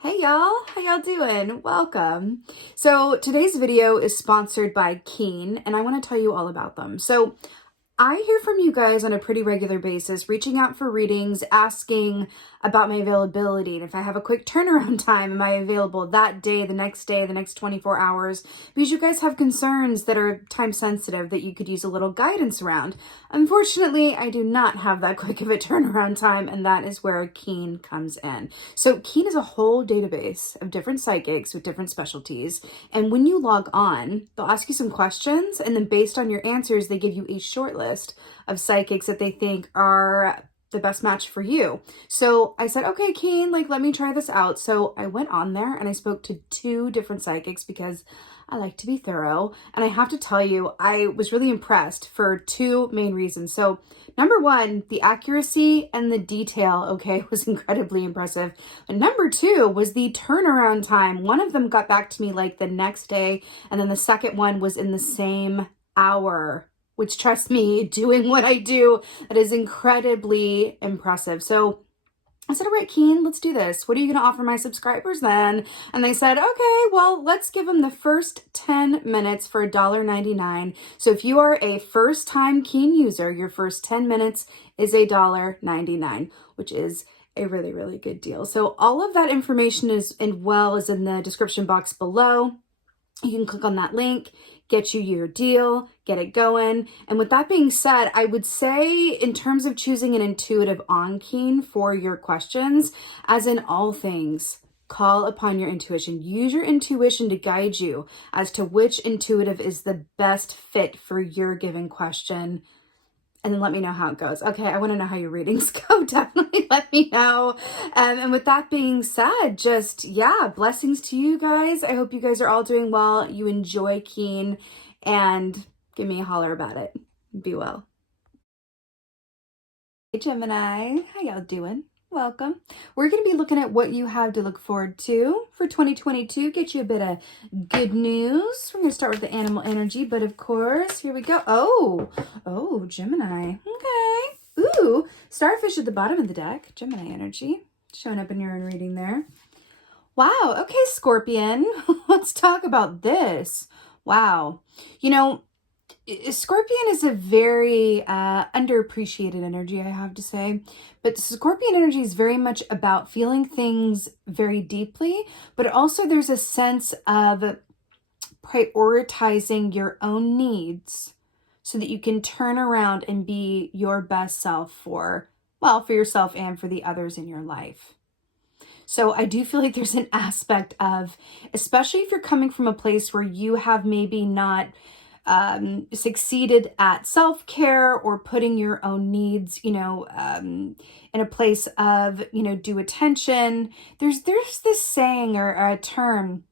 Hey y'all, how y'all doing? Welcome. So today's video is sponsored by Keen, and I want to tell you all about them. So I hear from you guys on a pretty regular basis, reaching out for readings, asking about my availability. And if I have a quick turnaround time, am I available that day, the next 24 hours? Because you guys have concerns that are time sensitive that you could use a little guidance around. Unfortunately, I do not have that quick of a turnaround time, and that is where Keen comes in. So Keen is a whole database of different psychics with different specialties. And when you log on, they'll ask you some questions, and then based on your answers, they give you a short list of psychics that they think are the best match for you. So I said, okay, Keen, let me try this out. So I went on there and I spoke to 2 different psychics because I like to be thorough. And I have to tell you, I was really impressed for 2 main reasons. So number 1, the accuracy and the detail, okay, was incredibly impressive. And number 2 was the turnaround time. One of them got back to me the next day, and then the second one was in the same hour, which, trust me, doing what I do, that is incredibly impressive. So I said, all right, Keen, let's do this. What are you going to offer my subscribers then? And they said, okay, well, let's give them the first 10 minutes for $1.99. So if you are a first-time Keen user, your first 10 minutes is $1.99, which is a really, really good deal. So all of that information is in the description box below. You can click on that link, get you your deal, get it going. And with that being said, I would say in terms of choosing an intuitive on Keen for your questions, as in all things, call upon your intuition. Use your intuition to guide you as to which intuitive is the best fit for your given question. And then let me know how it goes. Okay, I want to know how your readings go. Definitely let me know. And with that being said, blessings to you guys. I hope you guys are all doing well. You enjoy Keen, and give me a holler about it. Be well. Hey Gemini, how y'all doing? Welcome. We're going to be looking at what you have to look forward to for 2022. Get you a bit of good news. We're going to start with the animal energy, but of course, here we go. Oh, Gemini. Okay. Ooh, starfish at the bottom of the deck. Gemini energy showing up in your own reading there. Wow. Okay, Scorpion. Let's talk about this. Wow. Scorpion is a very underappreciated energy, I have to say. But Scorpion energy is very much about feeling things very deeply, but also there's a sense of prioritizing your own needs so that you can turn around and be your best self for yourself and for the others in your life. So I do feel like there's an aspect of, especially if you're coming from a place where you have maybe not succeeded at self-care or putting your own needs, in a place of, due attention. There's this saying or a term,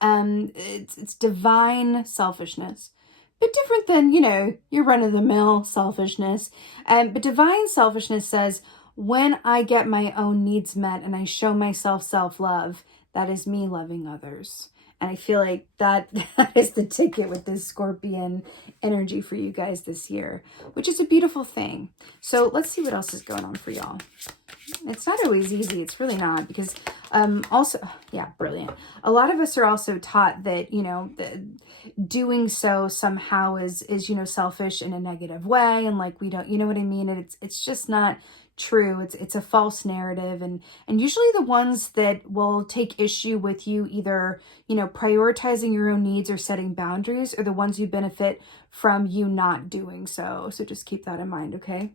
it's divine selfishness. Bit different than, your run-of-the-mill selfishness. But divine selfishness says, when I get my own needs met and I show myself self-love, that is me loving others. And I feel like that is the ticket with this Scorpion energy for you guys this year, which is a beautiful thing. So let's see what else is going on for y'all. It's not always easy. It's really not, because brilliant. A lot of us are also taught that, doing so somehow is selfish in a negative way. And we don't, you know what I mean? And it's just not true. It's a false narrative, and usually the ones that will take issue with you either prioritizing your own needs or setting boundaries are the ones who benefit from you not doing so. So just keep that in mind, okay?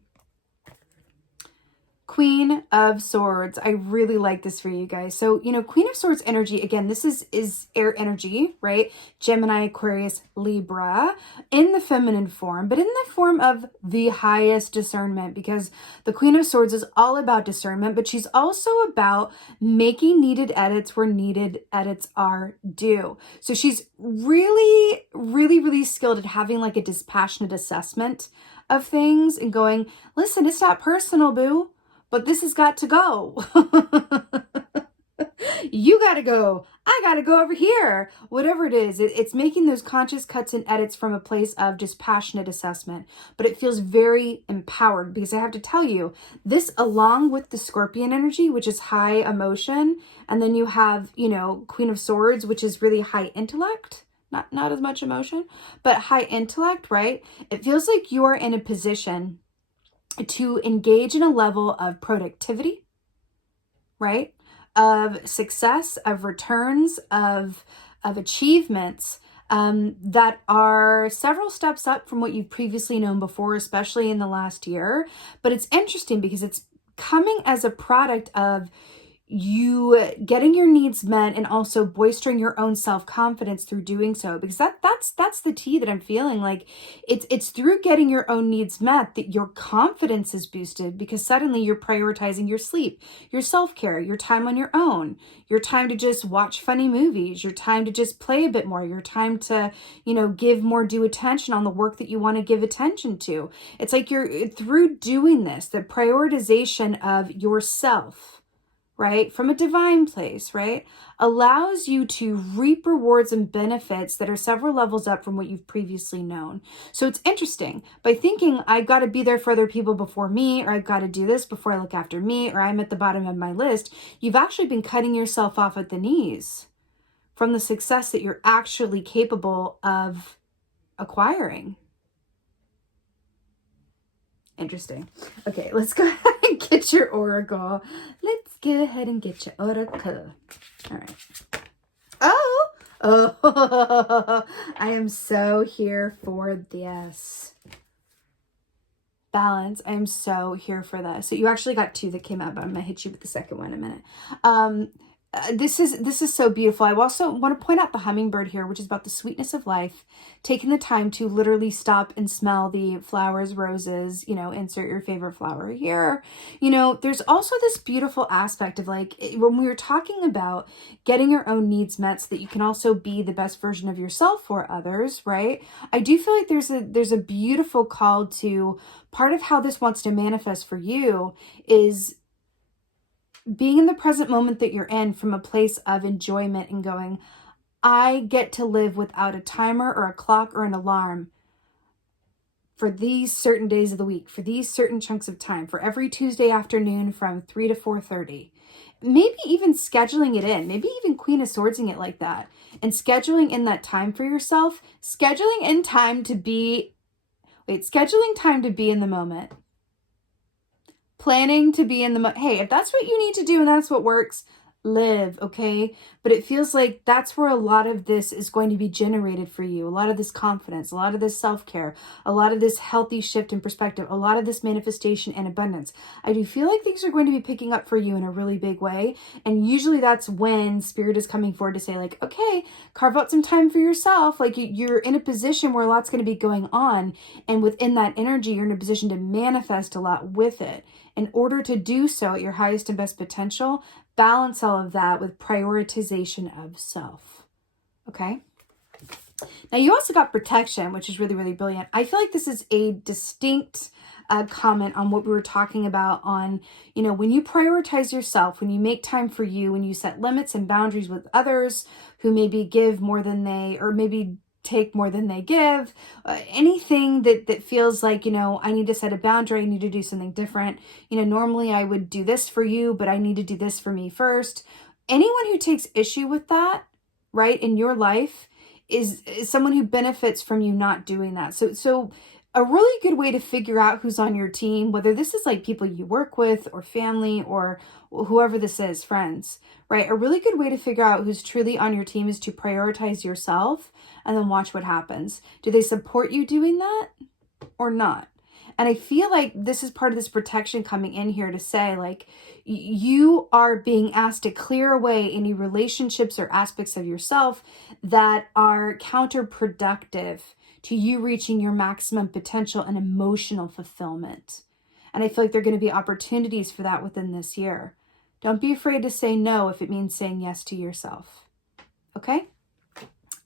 Queen of Swords. I really like this for you guys. So, Queen of Swords energy, again, this is air energy, right? Gemini, Aquarius, Libra, in the feminine form, but in the form of the highest discernment, because the Queen of Swords is all about discernment, but she's also about making needed edits where needed edits are due. So she's really, really, really skilled at having a dispassionate assessment of things and going, listen, it's not personal, boo, but this has got to go. You gotta go. I gotta go over here. Whatever it is, it's making those conscious cuts and edits from a place of just passionate assessment. But it feels very empowered because I have to tell you, this along with the Scorpion energy, which is high emotion, and then you have, Queen of Swords, which is really high intellect. Not as much emotion, but high intellect, right? It feels like you are in a position to engage in a level of productivity, right? Of success, of returns, of achievements that are several steps up from what you've previously known before, especially in the last year. But it's interesting because it's coming as a product of you getting your needs met and also bolstering your own self-confidence through doing so, because that's the tea that I'm feeling. Like it's through getting your own needs met that your confidence is boosted, because suddenly you're prioritizing your sleep, your self-care, your time on your own, your time to just watch funny movies, your time to just play a bit more, your time to give more due attention on the work that you want to give attention to. It's like you're through doing this, the prioritization of yourself, right, from a divine place, right, allows you to reap rewards and benefits that are several levels up from what you've previously known. So it's interesting. By thinking, I've got to be there for other people before me, or I've got to do this before I look after me, or I'm at the bottom of my list, you've actually been cutting yourself off at the knees from the success that you're actually capable of acquiring. Interesting. Okay, let's go ahead and get your oracle. Let's go ahead and get your oracle. All right. Oh, I am so here for this. Balance. I am so here for this. So you actually got two that came out, but I'm going to hit you with the second one in a minute. This is so beautiful. I also want to point out the hummingbird here, which is about the sweetness of life, taking the time to literally stop and smell the flowers, roses, insert your favorite flower here. There's also this beautiful aspect of like, when we were talking about getting your own needs met so that you can also be the best version of yourself for others, right? I do feel like there's a beautiful call to part of how this wants to manifest for you is being in the present moment that you're in from a place of enjoyment and going, I get to live without a timer or a clock or an alarm for these certain days of the week, for these certain chunks of time, for every Tuesday afternoon from 3 to 4:30. Maybe even scheduling it in, maybe even Queen of Swordsing it like that, and scheduling in that time for yourself, scheduling time to be in the moment. Planning to be in the hey, if that's what you need to do and that's what works, live, okay? But it feels like that's where a lot of this is going to be generated for you. A lot of this confidence, a lot of this self-care, a lot of this healthy shift in perspective, a lot of this manifestation and abundance. I do feel like things are going to be picking up for you in a really big way. And usually that's when Spirit is coming forward to say like, okay, carve out some time for yourself. Like you're in a position where a lot's going to be going on. And within that energy, you're in a position to manifest a lot with it. In order to do so at your highest and best potential, balance all of that with prioritization of self. Okay? Now, you also got protection, which is really, really brilliant. I feel like this is a distinct comment on what we were talking about on, when you prioritize yourself, when you make time for you, when you set limits and boundaries with others who maybe give more than they, or maybe take more than they give, anything that feels like, I need to set a boundary, I need to do something different. Normally I would do this for you, but I need to do this for me first. Anyone who takes issue with that, right, in your life is someone who benefits from you not doing that. So a really good way to figure out who's on your team, whether this is like people you work with or family or whoever this is, friends, right? A really good way to figure out who's truly on your team is to prioritize yourself and then watch what happens. Do they support you doing that or not? And I feel like this is part of this protection coming in here to say, like, you are being asked to clear away any relationships or aspects of yourself that are counterproductive to you reaching your maximum potential and emotional fulfillment. And I feel like there are going to be opportunities for that within this year. Don't be afraid to say no if it means saying yes to yourself. Okay?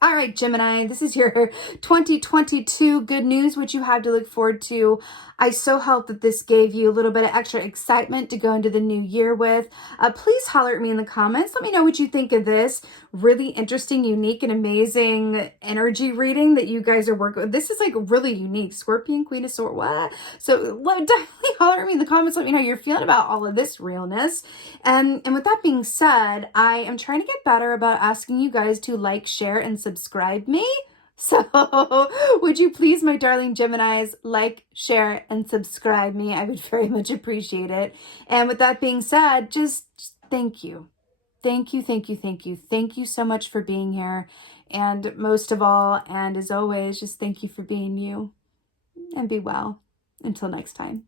All right, Gemini, this is your 2022 good news, which you have to look forward to. I so hope that this gave you a little bit of extra excitement to go into the new year with. Please holler at me in the comments. Let me know what you think of this really interesting, unique, and amazing energy reading that you guys are working with. This is like really unique. Scorpion, Queen of Swords, what? So definitely holler at me in the comments. Let me know how you're feeling about all of this realness. And with that being said, I am trying to get better about asking you guys to like, share, and subscribe me. So would you please, my darling Geminis, like, share, and subscribe me? I would very much appreciate it. And with that being said, just thank you. Thank you, thank you, thank you. Thank you so much for being here. And most of all, and as always, just thank you for being you. And be well. Until next time.